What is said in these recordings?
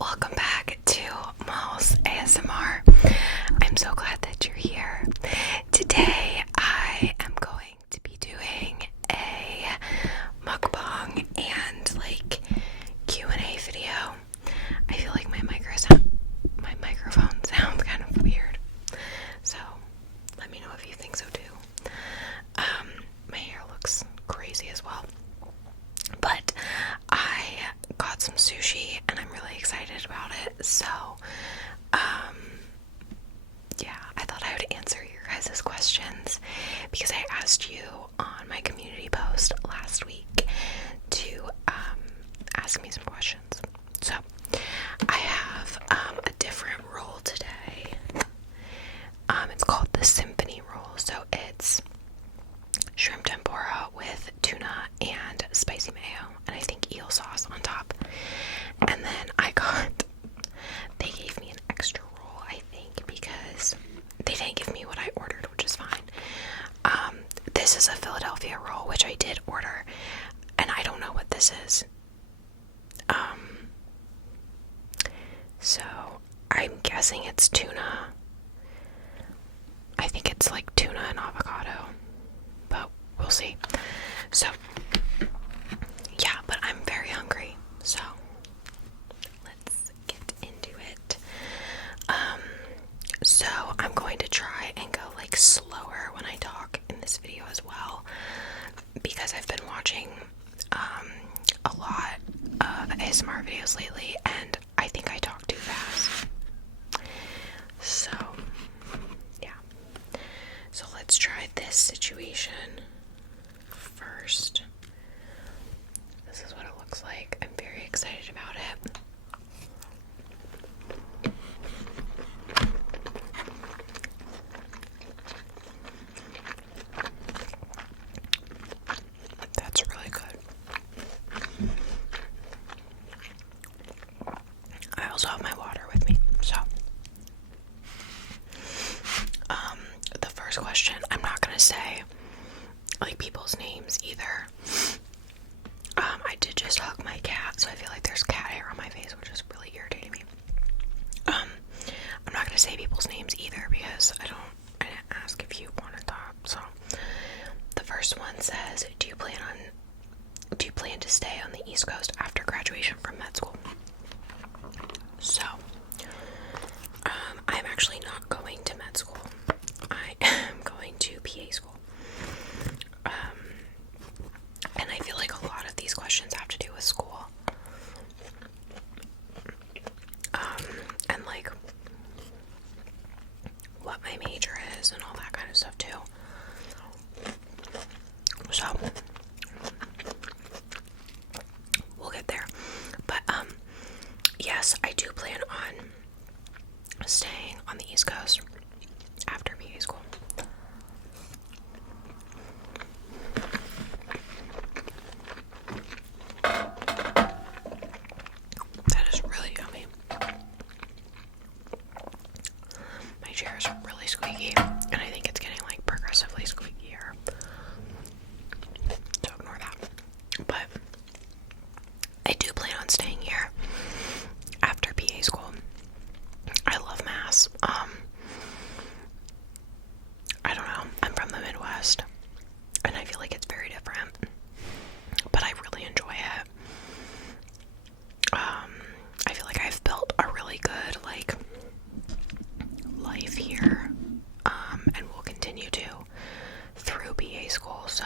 welcome back to Mal's ASMR. I'm so glad that you're here. Today I am going to be doing a mukbang and Q&A video. I feel like my microphone sounds kind of weird, so let me know if you think so too. My hair looks crazy as well. But I got some sushi and I'm really excited about it. So, yeah, I thought I would answer your guys' questions because I asked you on my community post last week to ask me some questions. So, I have a different roll today. It's called the symphony roll. So it's shrimp tempura with tuna and spicy mayo, and I think eel sauce on top. And then they gave me an extra roll, I think, because they didn't give me what I ordered, which is fine. This is a Philadelphia roll, which I did order, and I don't know what this is. So I'm guessing it's tuna. I think it's like tuna and avocado, but we'll see. So, yeah, but I'm very hungry, so let's get into it. So I'm going to try and go slower when I talk in this video as well, because I've been watching a lot of ASMR videos lately, and I think I talk too fast. So, yeah. So let's try this situation first. This is what it looks like. I'm very excited about it. That's really good. I also have my water with me, so the first question, I'm not gonna say people's names either. I did just hug my cat, so I feel like there's cat hair on my face, which is really irritating me. I'm not gonna say people's names either because I didn't ask if you want to talk. So the first one says, do you plan to stay on the East Coast after graduation from med school? So I'm actually not going to med school. I am going to PA school. And I feel like a lot of these questions have to do with school. And what my major is and all that kind of stuff too. So we'll get there. But yes, I do plan on staying on the East Coast after PA school. That is really yummy. My chair is really squeaky, and I think it's getting progressively squeakier. So ignore that. But I do plan on staying here after PA school. I love Mass. I don't know. I'm from the Midwest, and I feel like it's very different, but I really enjoy it. I feel like I've built a really good life here, and will continue to through BA school. So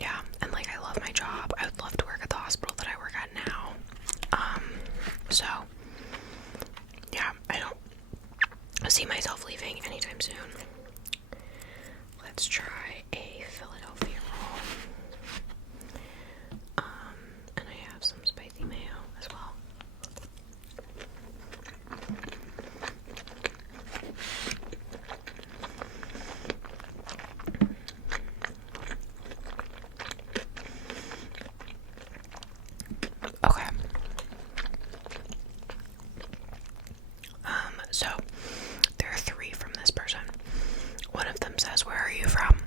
yeah, and I love my job. I would love to work at the hospital that I work at now. So yeah, I don't see myself leaving anytime soon. Let's try a Philadelphia roll. And I have some spicy mayo as well. Okay. So there are 3 from this person. One of them says, "Where are you from?"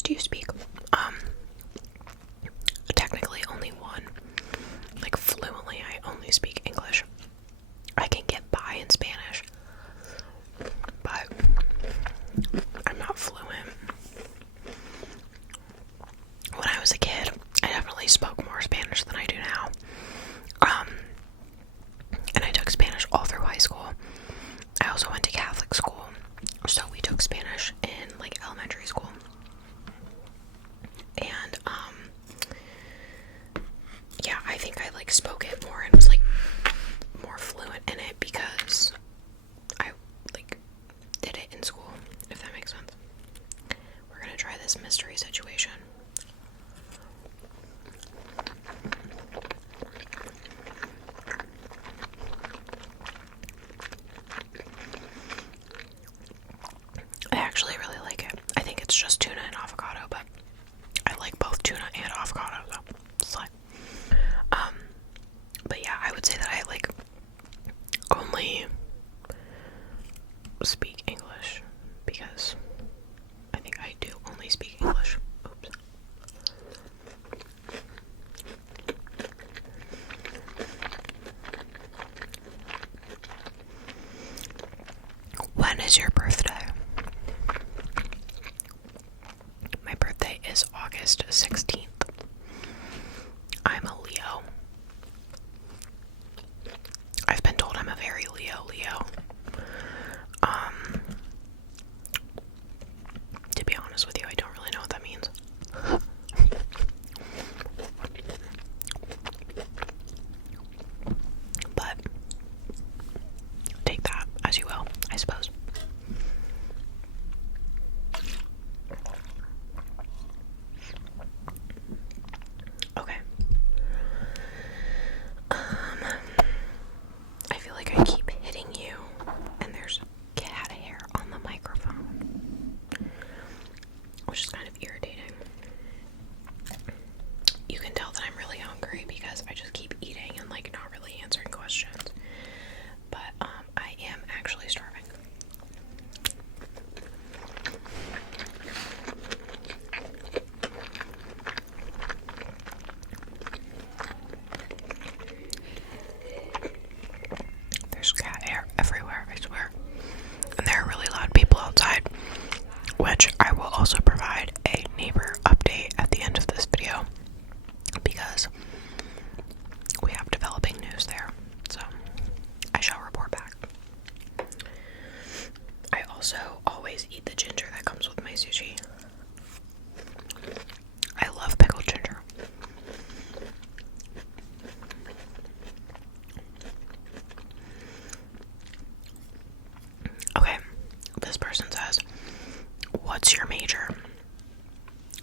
languages do you speak? Technically only one. Like fluently, I only speak English. I can get by in Spanish, but I'm not fluent. When I was a kid, I definitely spoke more Spanish than I do now. And I took Spanish all through high school. I also went to Catholic school, so we took Spanish in like elementary school. And yeah, I think I like spoke it more and was like more fluent in it because I like did it in school, if that makes sense. We're gonna try this mystery situation. I actually really like it. I think it's just tuna and avocado, but I like both tuna and avocado, so it's like, but yeah, I would say that I like only speak English because I think I do only speak English. Oops. When is your birthday? My birthday is August 16th. I'm a Leo. I've been told I'm a very Leo. To be honest with you, I don't really know what that means. But take that as you will, I suppose. Okay. I feel like I keep hitting you, and there's cat hair on the microphone, which is kind of irritating. You can tell that I'm really hungry because I just keep eating and like not really answering questions. But I am actually starving. There's cat hair everywhere, I swear. And there are really loud people outside, which I will also provide a neighbor update at the end of this video because we have developing news there, so I shall report back. I also always eat the ginger that comes with my sushi. I love pickled ginger. Okay, this person says, what's your major?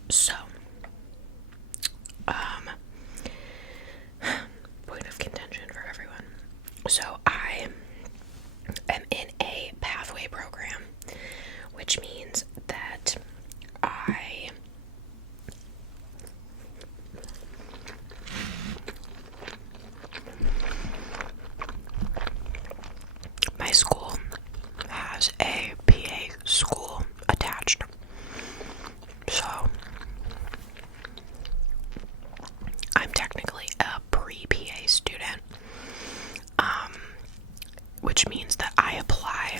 So, point of contention for everyone. So I am in a pathway program, which means that my school has a PA school attached. So I'm technically a pre-PA student, which means that I apply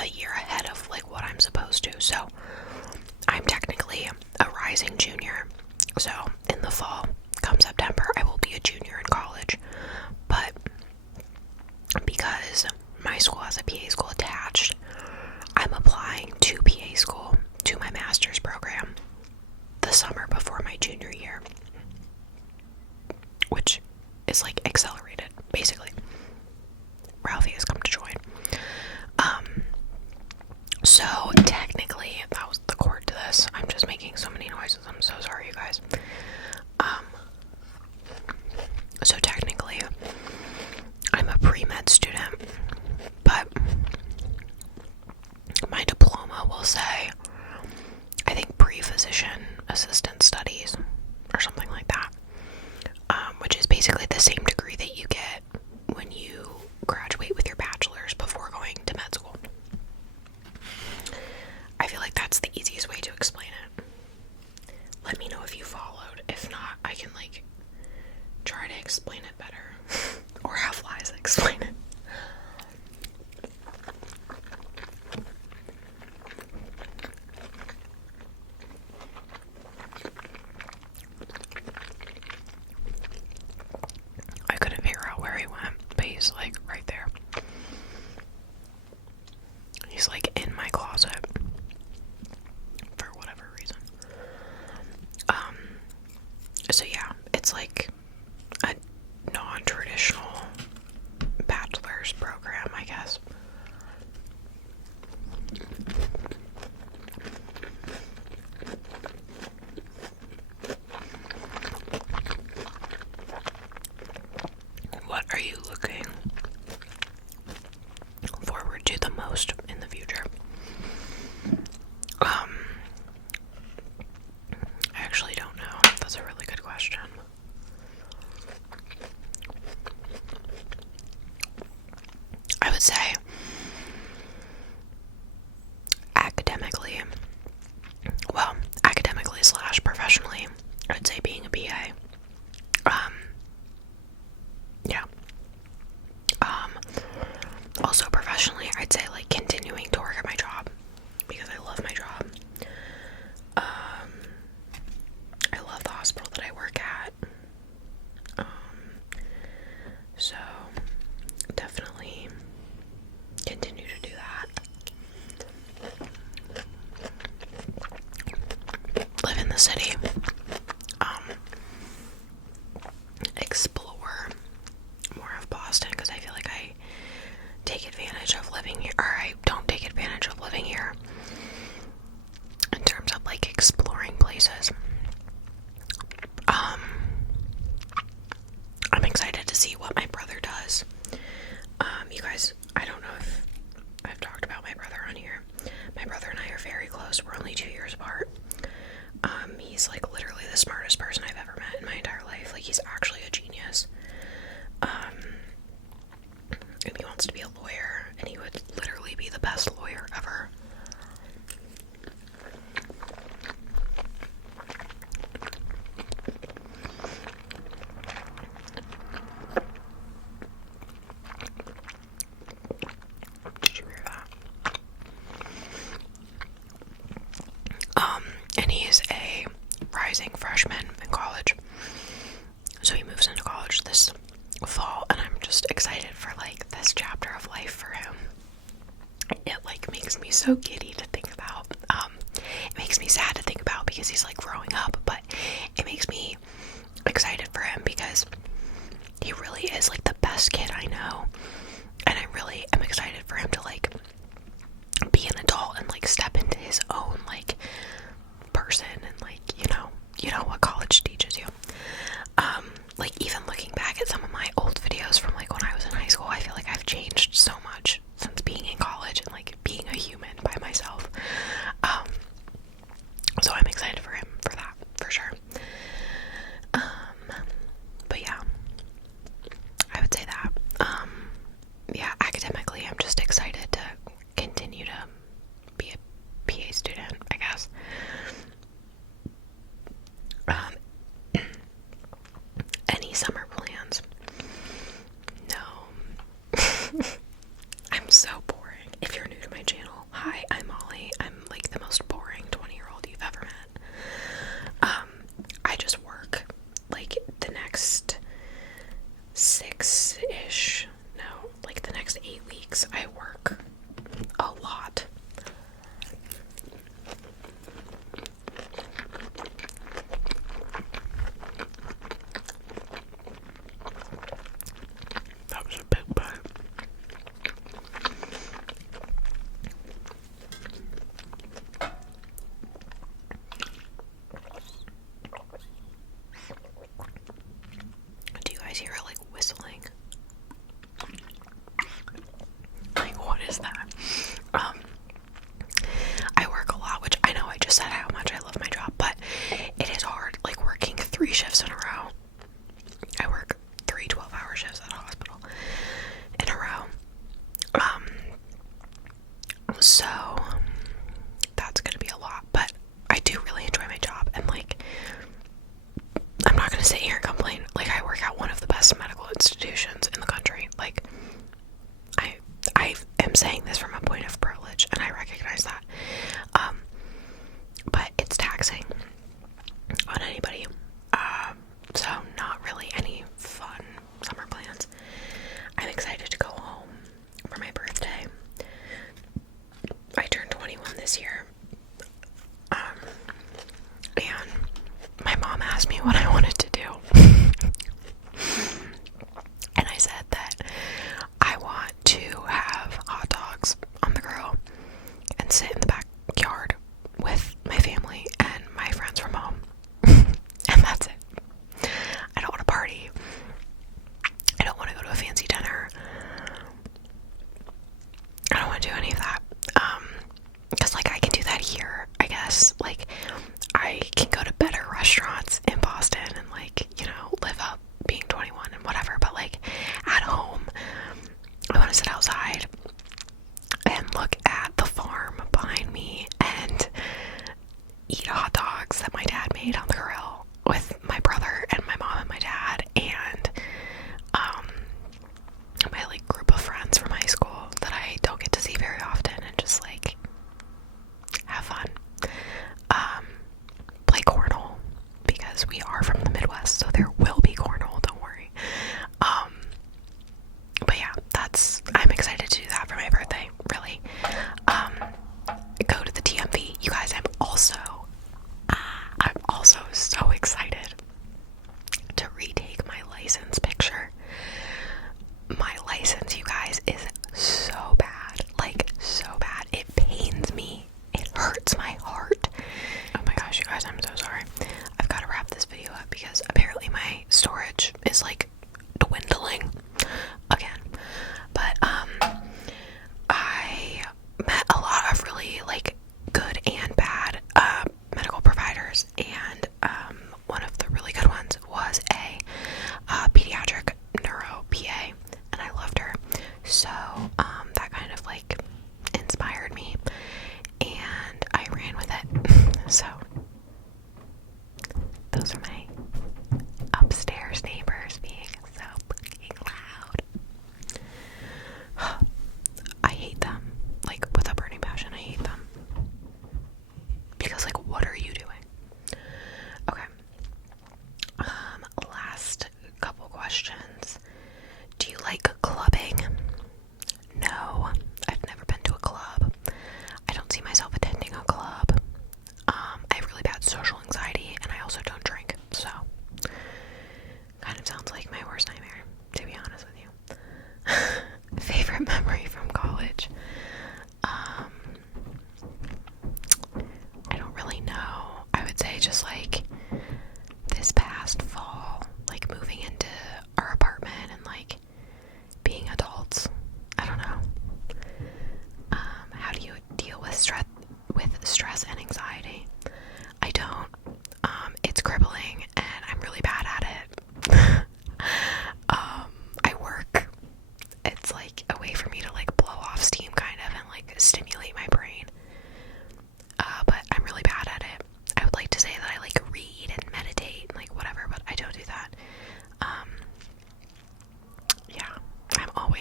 a year ahead of like what I'm supposed to. So I'm technically a rising junior. So in the fall, come September, I will be a junior in college. But because my school has a PA school attached, I'm applying to PA school, to my master's program, the summer before my junior year, which is like accelerated, basically. Ralphie has come to join. So technically, that was the chord to this. I'm just making so many noises. I'm so sorry, you guys. So technically, I'm a pre-med student, but my diploma will say, I think pre-physician assistant studies or something like that, which is basically the same degree that you get when you graduate with your bachelor's before going to med school. I feel like that's the easiest way to explain it. is like right there. He's like in my closet for whatever reason. So yeah, it's like a non-traditional bachelor's program, I guess. What are you looking forward to the most in the future? I actually don't know. That's a really good question. I would say academically slash professionally, I'd say being a BA. Yeah. Also professionally, I'd say like continuing to work at my job because I love my job. I love the hospital that I work at. So definitely continue to do that. Live in the city. Explore more of Boston because I feel like I take advantage of living here, or I don't take advantage of living here in terms of like exploring places. I'm excited to see what my brother does. You guys, I don't know if I've talked about my brother on here. My brother and I are very close. We're only 2 years apart. He's like literally the smartest person I've ever met in my entire life. Like, he's actually a genius. And he wants to be a lawyer, and he would literally be the best lawyer ever. Did you hear that? And he is a rising freshman in college. So he moves into college this fall, and I'm just excited for like this chapter of life for him. It like makes me so giddy to think about. It makes me sad to think about because he's like growing up, but it makes me excited for him because he really is like the best kid I know, and I really am excited for him to like be an adult and like step into his own like person, and like you know what college teaches you. Like, even looking back at some of my old videos from like when I was in high school, I feel like I've changed so much since being in college and like being a human by myself. So I'm excited for him for that, for sure. But yeah, I would say that. Yeah, academically, I'm just excited to continue to be a PA student, I guess. Any summer plans? No. I'm so boring. If you're new to my channel, hi, I'm Molly. I'm like the most boring 20-year-old you've ever met. I just work like the next 8 weeks. I work a lot. That was a big bite. Do you guys hear it like whistling?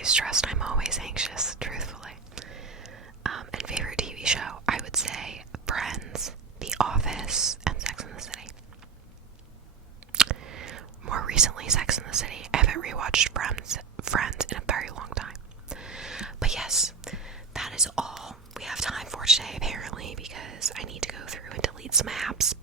always stressed. I'm always anxious, truthfully. And favorite TV show, I would say Friends, The Office, and Sex and the City. More recently, Sex and the City. I haven't rewatched Friends in a very long time. But yes, that is all we have time for today, apparently, because I need to go through and delete some apps.